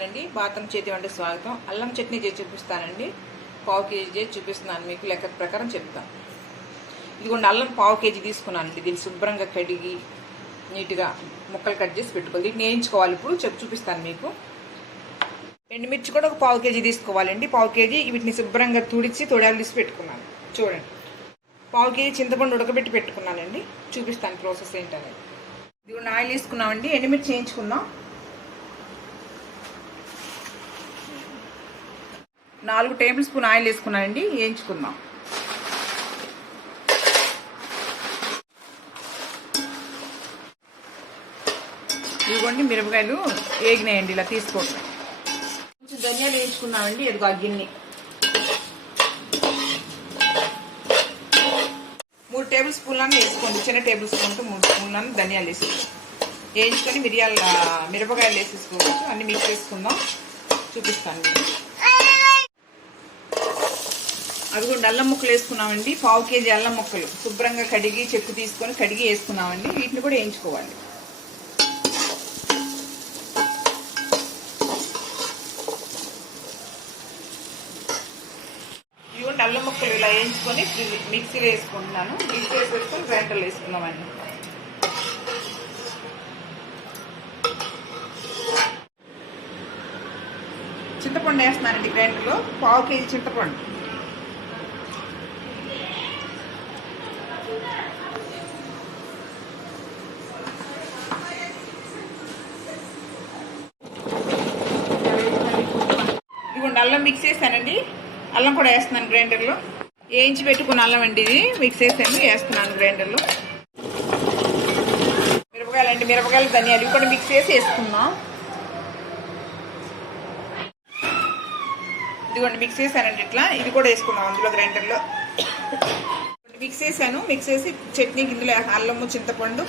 Channel అండి. బాతం చేతి వంట స్వాగతం. అల్లం చట్నీ చేసి చూపిస్తానండి. పావు కేజీ చేసి చూపిస్తున్నాను, మీకు లెక్క ప్రకారం చెప్తాను. ఇదిగోండి, అల్లం పావు కేజీ తీసుకున్నానండి. దీన్ని శుభ్రంగా కడిగి నీట్గా ముక్కలు కట్ చేసి పెట్టుకోవాలి. దీన్ని వేయించుకోవాలి. ఇప్పుడు చూపిస్తాను మీకు. ఎండుమిర్చి కూడా ఒక పావు కేజీ తీసుకోవాలండి. పావు కేజీ వీటిని శుభ్రంగా తుడిచి తొడాలు తీసి పెట్టుకున్నాను. చూడండి, పావు కేజీ చింతపండు ఉడకబెట్టి పెట్టుకున్నానండి. చూపిస్తాను ప్రాసెస్ ఏంటనేది. ఇదిగోండి, ఆయిల్ వేసుకున్నామండి. ఎండుమిర్చి వేయించుకుందాం. 4 టేబుల్ స్పూన్ ఆయిల్ వేసుకున్నానండి. వేయించుకుందాం. ఇదిగోండి, మిరపకాయలు వేగినాయండి. ఇలా తీసుకోండి. కొంచెం ధనియాలు వేయించుకున్నామండి. ఎదుగు ఆ గిన్నె 3 టేబుల్ స్పూన్లన్నీ వేసుకోండి. చిన్న టేబుల్ స్పూన్తో 3 స్పూన్లన్నీ ధనియాలు వేసుకోండి. వేయించుకొని మిరపకాయలు వేసేసుకోవచ్చు. అన్ని మిక్స్ చేసుకుందాం. చూపిస్తాను మీకు. అదిగోండి, అల్లం ముక్కలు వేసుకున్నామండి. పావు కేజీ అల్లం ముక్కలు శుభ్రంగా కడిగి చెక్కు తీసుకొని కడిగి వేసుకున్నామండి. వీటిని కూడా వేయించుకోవాలి. ఇదిగోండి, అల్లం ముక్కలు ఇలా వేయించుకొని మిక్సీలో వేసుకుంటున్నాను. మిక్సీ వేసుకొని గ్రైండర్లో వేసుకున్నామండి. చింతపండు వేస్తున్నానండి గ్రైండర్లో. పావు కేజీ చింతపండు. ఇదిగోండి, అల్లం మిక్స్ చేశానండి. అల్లం కూడా వేస్తున్నాను గ్రైండర్లో. వేయించి పెట్టుకున్న అల్లం అండి. ఇది మిక్స్ చేసాను, వేస్తున్నాను గ్రైండర్లో. మిరపకాయలు ధనియాలు ఇవి కూడా మిక్స్ చేసి వేసుకుందాం. ఇదిగోండి, మిక్స్ చేశానండి. ఇట్లా ఇది కూడా వేసుకున్నాం అందులో గ్రైండర్లో. మిక్స్ చేశాను. మిక్స్ చేసి చట్నీకి ఇందులో అల్లము, చింతపండు,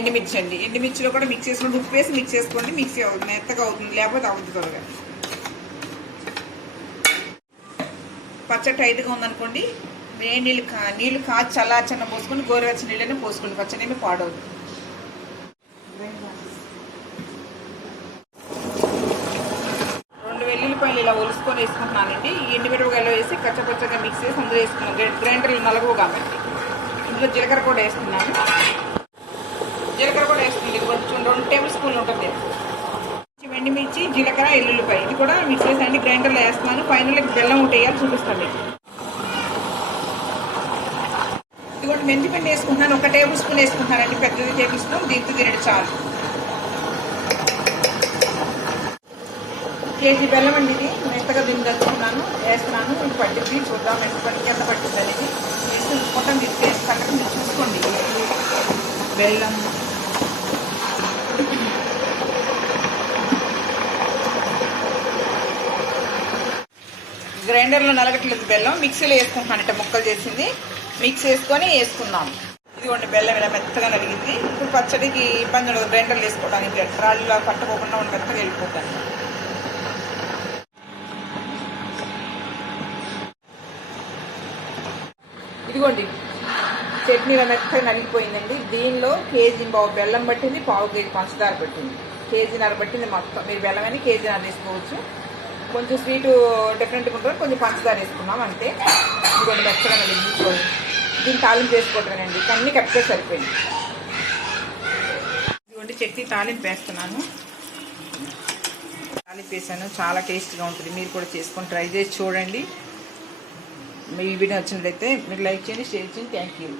ఎండుమిర్చి అండి. ఎండుమిర్చిలో కూడా మిక్స్ చేసుకుంటే ఉప్పు వేసి మిక్స్ చేసుకోండి. మిక్సీ అవుతుంది, మెత్తగా అవుతుంది, లేకపోతే అవుతుంది త్వరగా. పచ్చడి టైట్గా ఉందనుకోండి, వేడి నీళ్ళు కాచి చల్లార్చన్న పోసుకొని గోరువెచ్చని నీళ్ళని పోసుకోండి. పచ్చడి ఏమి పాడవుతుంది. 2 వెల్లుల్లిపాయలు ఇలా ఒలుసుకొని వేసుకుంటున్నానండి. ఎండుమిరపకాయలు వేసి కచ్చపచ్చగా మిక్స్ చేసి అందులో వేసుకున్నాను. గ్రైండర్లు నలగవు కాబట్టి ఇందులో జీలకర్ర కూడా వేస్తున్నాను. జీలకర్ర కూడా వేస్తుంది. ఇది కొంచెం 2 టేబుల్ స్పూన్లు ఉంటుంది. ఎండుమిర్చి, జీలకర్ర, ఎల్లుల్లిపాయ ఇది కూడా మిక్స్ చేసి గ్రైండర్లో వేస్తున్నాను. ఫైనల్గా బెల్లం ఒకటి వేయాలి, చూపిస్తాను. ఇది కూడా మెంతిపిండి వేసుకుంటున్నాను. 1 టేబుల్ స్పూన్ వేసుకుంటున్నానండి. పెద్దది టేబుల్ స్పూన్. దీంతో తినడు చాలు. కేజీ బెల్లం అండి. ఇది మెత్తగా దీన్ని దచ్చుకున్నాను, వేస్తున్నాను. ఇది పట్టింది, చూద్దాం ఎంత పట్టింది అనేది. వేసి మొత్తం తీసుకేసి కట్టకు మీరు చూసుకోండి. బెల్లం గ్రైండర్లో నలగట్లేదు. బెల్లం మిక్సీలో వేసుకుంటున్నాను. ముక్కలు చేసింది మిక్స్ చేసుకొని వేసుకున్నాం. ఇదిగోండి, బెల్లం ఇలా మెత్తగా నలిగింది. ఇప్పుడు పచ్చడికి ఇబ్బంది ఉండదు. గ్రైండర్లు వేసుకోవడానికి రాళ్ళలో పట్టకోకుండా మెత్తగా వెళ్ళిపోతాను. ఇదిగోండి, చట్నీ ఇలా మెత్తగా నలిగిపోయిందండి. దీనిలో కేజీ బెల్లం పట్టింది, పావు కేజీ పంచదార పట్టింది, కేజీన్నర పట్టింది మొత్తం. మీరు బెల్లం అని కేజీన్నర వేసుకోవచ్చు. కొంచెం స్వీటు డిఫరెంట్గా ఉంటుంది, కొంచెం పంచదార వేసుకున్నాం అంతే. ఇదిగోండి, మెత్తగా నలిగించుకోండి. దీన్ని తాలింపు వేసుకోవటమేనండి. అన్నీ కరెక్ట్గా సరిపోయింది. ఇదిగోండి, చట్నీ తాలింపు వేస్తున్నాను. తాలింపు వేసాను. చాలా టేస్ట్గా ఉంటుంది. మీరు కూడా చేసుకొని ట్రై చేసి చూడండి. మీ వీడియో వచ్చినట్లయితే మీరు లైక్ చేయండి, షేర్ చేయండి. Thank you.